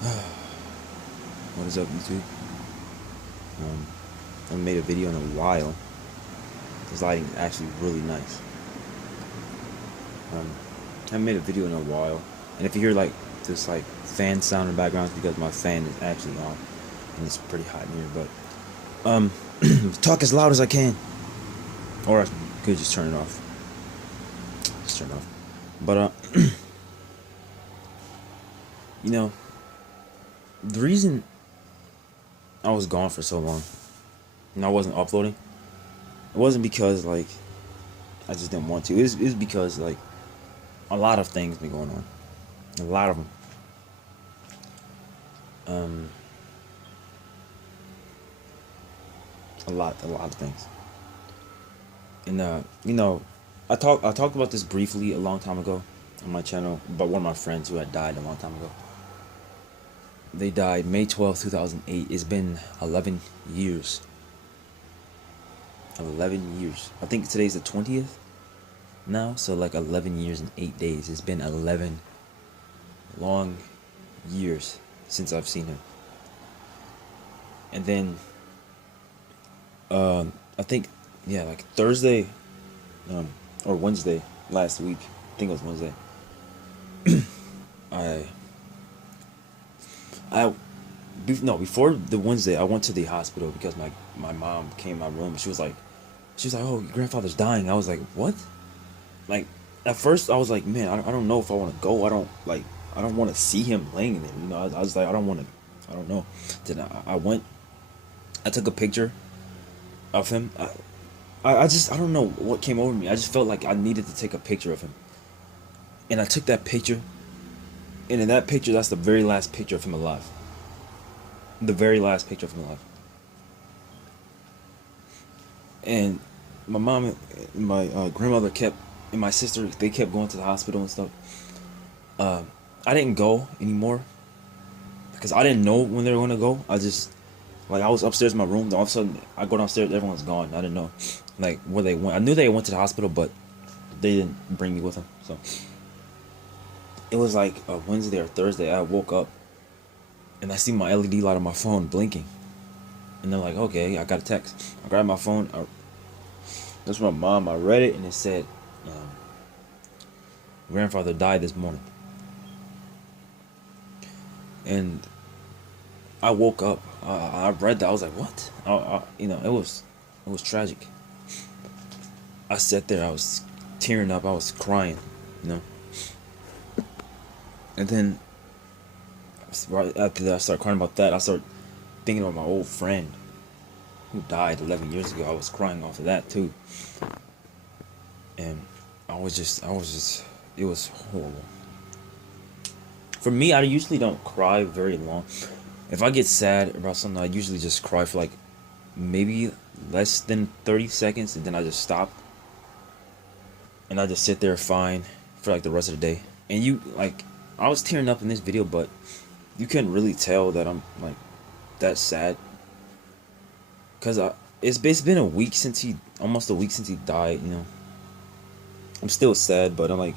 What is up, YouTube? I haven't made a video in a while. This lighting is actually really nice. I haven't made a video in a while, and if you hear like this like fan sound in the background, it's because my fan is actually on, and it's pretty hot in here. But talk as loud as I can, or I could just turn it off. Just turn it off. But you know, the reason I was gone for so long and I wasn't uploading, it wasn't because like I just didn't want to. It was because like a lot of things been going on. A lot of them. A lot of things. And I talked about this briefly a long time ago on my channel about one of my friends who had died a long time ago. They died May 12th, 2008. It's been 11 years. 11 years. I think today's the 20th now, so like 11 years and 8 days. It's been 11 long years since I've seen him. And then I think like Thursday or Wednesday last week, I think it was Wednesday, before the Wednesday, I went to the hospital because my mom came in my room. She was like, oh, your grandfather's dying. I was like, what? Like, at first I was like, man, I don't know if I want to go. I don't want to see him laying there. You know, I was like, I don't know. Then I went, I took a picture of him. I don't know what came over me. I just felt like I needed to take a picture of him. And I took that picture. And in that picture, that's the very last picture of him alive. The very last picture of him alive. And my mom and my grandmother and my sister, they kept going to the hospital and stuff. I didn't go anymore because I didn't know when they were going to go. I was upstairs in my room. All of a sudden, I go downstairs, everyone's gone. I didn't know like where they went. I knew they went to the hospital, but they didn't bring me with them. So it was like a Wednesday or Thursday. I woke up and I see my LED light on my phone blinking. And they're like, okay, I got a text. I grabbed my phone. That's from my mom. I read it and it said, grandfather died this morning. And I woke up. I read that. I was like, what? It was tragic. I sat there. I was tearing up. I was crying. And then right after that, I started crying about that. I started thinking about my old friend who died 11 years ago. I was crying off of that too. And I was just, it was horrible. For me, I usually don't cry very long. If I get sad about something, I usually just cry for like maybe less than 30 seconds and then I just stop. And I just sit there fine for like the rest of the day. And I was tearing up in this video, but you couldn't really tell that I'm like that sad. Cause it's been a week almost a week since he died, I'm still sad, but I'm like,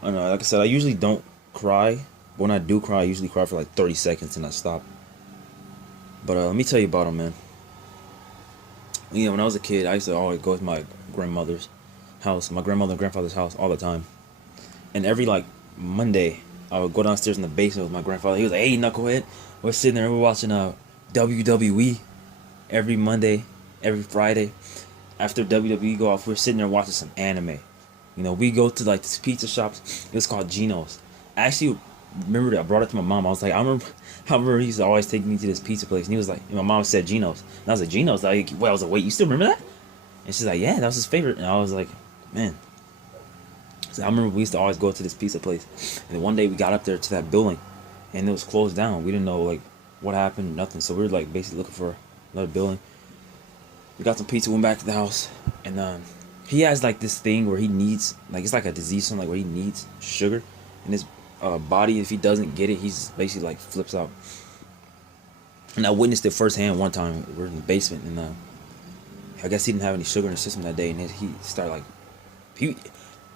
I don't know, like I said, I usually don't cry. But when I do cry, I usually cry for like 30 seconds and I stop. But let me tell you about him, man. When I was a kid, I used to always go to my grandmother's house, my grandmother and grandfather's house all the time. And every like Monday, I would go downstairs in the basement with my grandfather. He was like, hey, knucklehead. We're sitting there, we're watching WWE every Monday, every Friday. After WWE go off, we're sitting there watching some anime. We go to like this pizza shops. It was called Geno's. I actually remember that I brought it to my mom. I was like, I remember he used to always take me to this pizza place. And he was like, and my mom said Geno's. And I was like, Geno's? I was like, wait, you still remember that? And she's like, yeah, that was his favorite. And I was like, man. So I remember we used to always go to this pizza place. And then one day we got up there to that building. And it was closed down. We didn't know like what happened, nothing. So we were like basically looking for another building. We got some pizza, went back to the house. And he has like this thing where he needs, like it's like a disease, something like where he needs sugar in his body. If he doesn't get it, he's basically like flips out. And I witnessed it firsthand one time. We're in the basement, and I guess he didn't have any sugar in the system that day, and he started like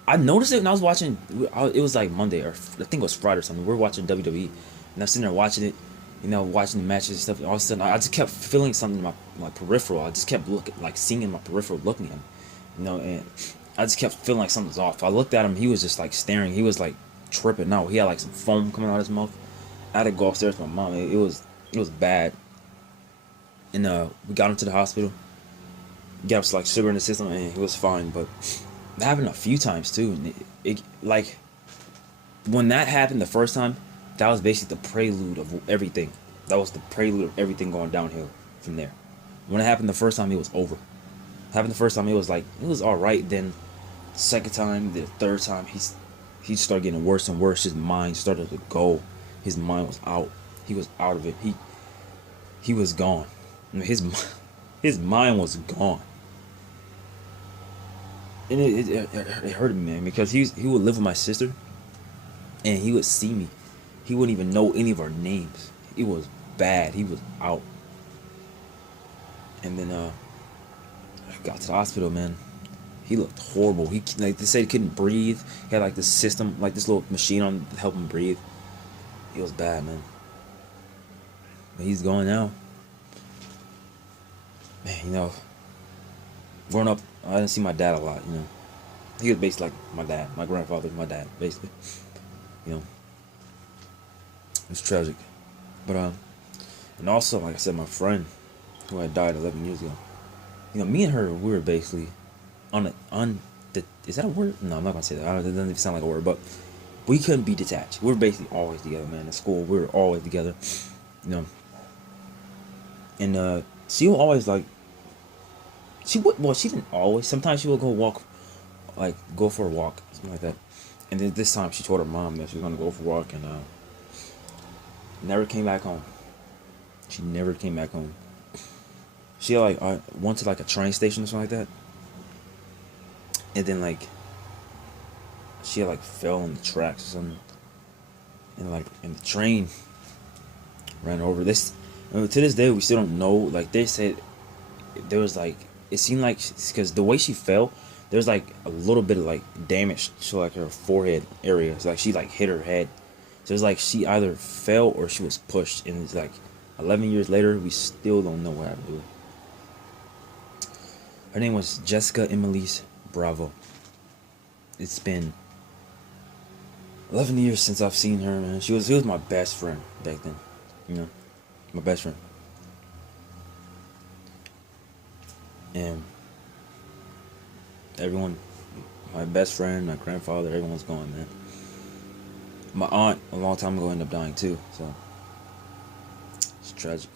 I noticed it when I was watching. It was like Monday or I think it was Friday or something. We were watching WWE, And I'm sitting there watching it, watching the matches and stuff. And all of a sudden, I just kept feeling something in my peripheral. I just kept looking, like seeing in my peripheral, looking at him, and I just kept feeling like something was off. I looked at him. He was just like staring. He was like tripping out. He had like some foam coming out of his mouth. I had to go upstairs with my mom. It was bad. And we got him to the hospital. Got him like sugar in the system, and he was fine. But it happened a few times too. And it like when that happened the first time, that was basically the prelude of everything. That was the prelude of everything going downhill from there. When it happened the first time, it was over. It happened the first time, it was like it was all right. Then the second time, the third time, he started getting worse and worse. His mind started to go. His mind was out. He was out of it. He was gone. His mind was gone. And it hurt me, man, because he would live with my sister, and he would see me. He wouldn't even know any of our names. It was bad. He was out. And then I got to the hospital, man. He looked horrible. They said he couldn't breathe. He had like this system, like this little machine on to help him breathe. He was bad, man. But he's going now. Man, growing up, I didn't see my dad a lot. He was basically like my dad. My grandfather was my dad, basically. It's tragic. But and also, like I said, my friend who had died 11 years ago. Me and her, we were basically is that a word? No, I'm not gonna say that. It doesn't even sound like a word, but we couldn't be detached. We were basically always together, man. In school, we were always together. And she would always like. She didn't always. Sometimes she would go for a walk, something like that. And then this time she told her mom that she was gonna go for a walk, and never came back home. She never came back home. She went to like a train station or something like that, and then like she fell on the tracks or something, and the train ran over this. To this day, we still don't know. Like they said, there was it seemed like because the way she fell, there's like a little bit of like damage to like her forehead area. It's like she hit her head. So it's like she either fell or she was pushed, and it's like 11 years later, we still don't know what happened to her. Her name was Jessica Emelise Bravo. It's been 11 years since I've seen her, man. She was my best friend back then, my best friend. And everyone, my best friend, my grandfather, everyone's gone, man. My aunt, a long time ago, ended up dying too, so it's tragic.